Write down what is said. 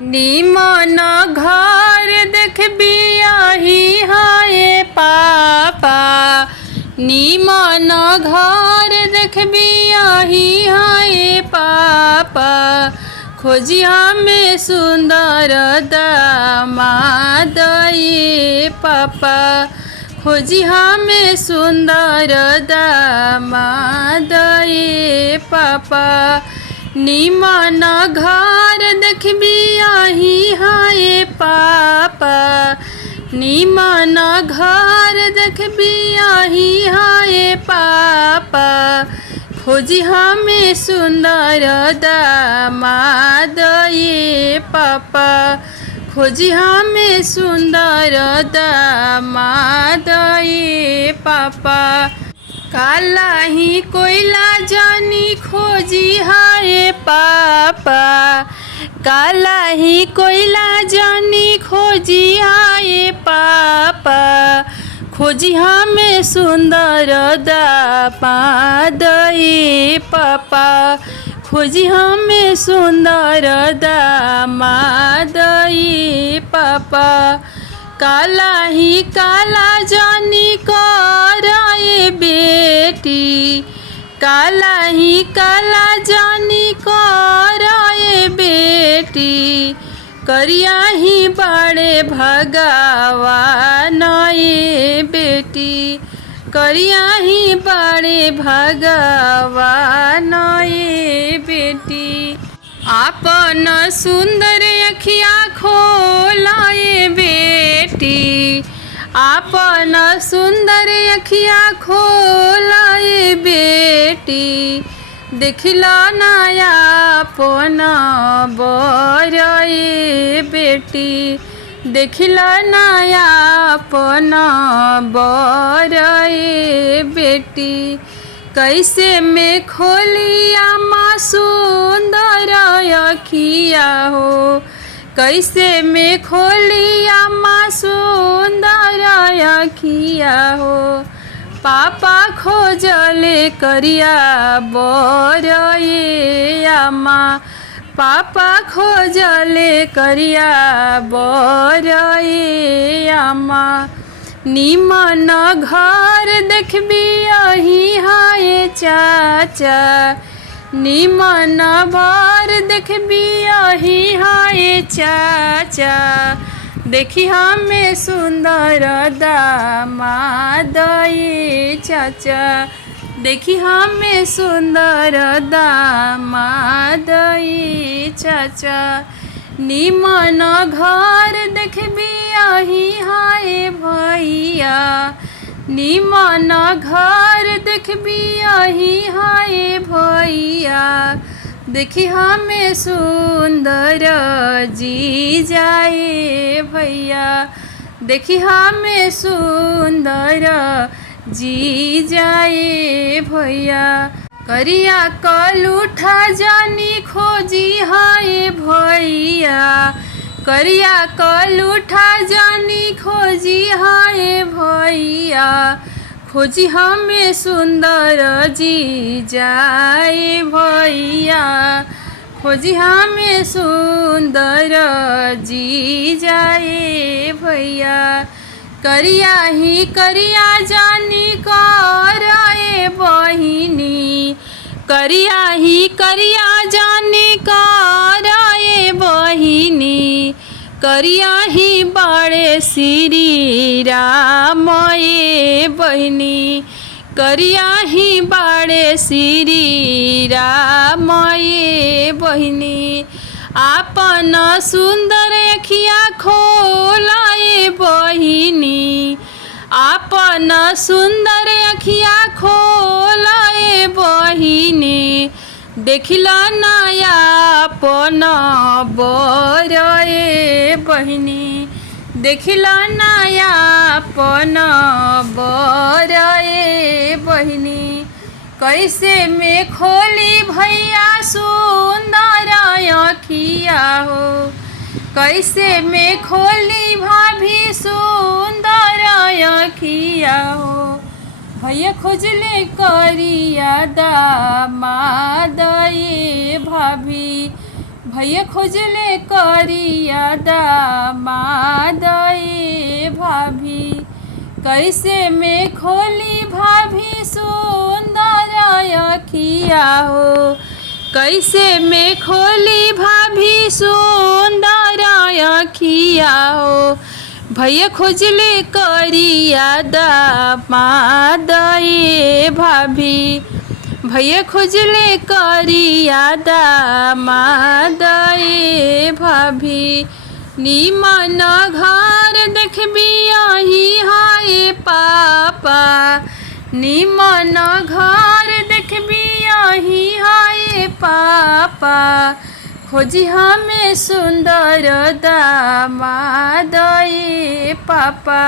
निमन घर देखबी आही हाय पापा, निमन घर देखबी आही हाय पापा, खोजी हमें सुंदर दामाद ये पापा, खोजी हमें सुंदर दामाद ये पापा, निमन घर देखबी आही हाय पापा, निमन घर देखबी आही हाय पापा, खोजी हमें सुंदर दामाद ये पापा, खोजी हमें सुंदर दामाद ये पापा, काला ही कोयला जानी खोजी हाय पापा, काला ही कोयला जानी खोजी हाय पापा, खोजी हमें सुंदर दामाद ये पापा, खोजी हमें सुंदर दामाद ये पापा, काला ही काला जानी कराए बेटी, काला ही काला जानी कराए बेटी, करिया ही बड़े भगवान ये बेटी, करिया ही बड़े भगवान ये बेटी, आपन सुंदर अखिया खोला ये बेटी, आपन सुंदर अखिया खोला ये बेटी, देखिला नया अपन बर ये बेटी, देखिला नया अपन बर ये बेटी, कैसे में खोलिया माँ सुंदर अखिया हो, कैसे में खोलिया माँ सुंदर अखिया हो, पापा खोजले करिया बर ये आमा, पापा खोजले करिया बर ये आमा, निमन घर देखबी आही हाय चाचा, निमन घर देखबी आही हाय चाचा, देखी हमें सुंदर दामाद ये चाचा, देखी हमें सुंदर दामाद ये चाचा, निमन घर देखबी आही हाय भैया, निमन घर देखबी आही हाय भैया, देखी हमें सुंदर जी जाए भैया, देखी हमें सुंदर जी जाए भैया, करिया कल उठा जानी खोजी हाय भैया, करिया कल उठा जानी खोजी हाय भैया, खोजी हमें सुंदर जी जाए भैया, खोजी हमें सुंदर जी जाए भैया, करिया ही करिया जानी कराए बहिनी, करिया ही करिया जानी कराए बहिनी, करिया ही बड़े श्री राम ये बहिनी, करिया ही बड़े श्री राम ये बहिनी, आपन सुंदर अखिया खोला ये बहिनी, आपन सुंदर अखिया खोला ये बहिनी, देखिला नया अपन बर ये बहिनी, देखिला नया अपन बर ये बहिनी, कैसे में खोली भैया सुंदर अखिया हो, कैसे में खोली भाभी सुंदर अखिया हो, भैया खोजले करिया दामाद ये भाभी, भैया खोजले करिया दामाद ए भाभी, कैसे में खोली भाभी सुंदर अखिया हो, कैसे में खोली भाभी सुंदर अखिया हो। भैया खोजले करिया दामाद ए भाभी, भैया खोजले करिया दामाद ए भाभी, निमन घर देखबी यही हाय पापा, निमन घर देखबी यही हाय पापा, खोजी हमें सुंदर दामाद ए पापा।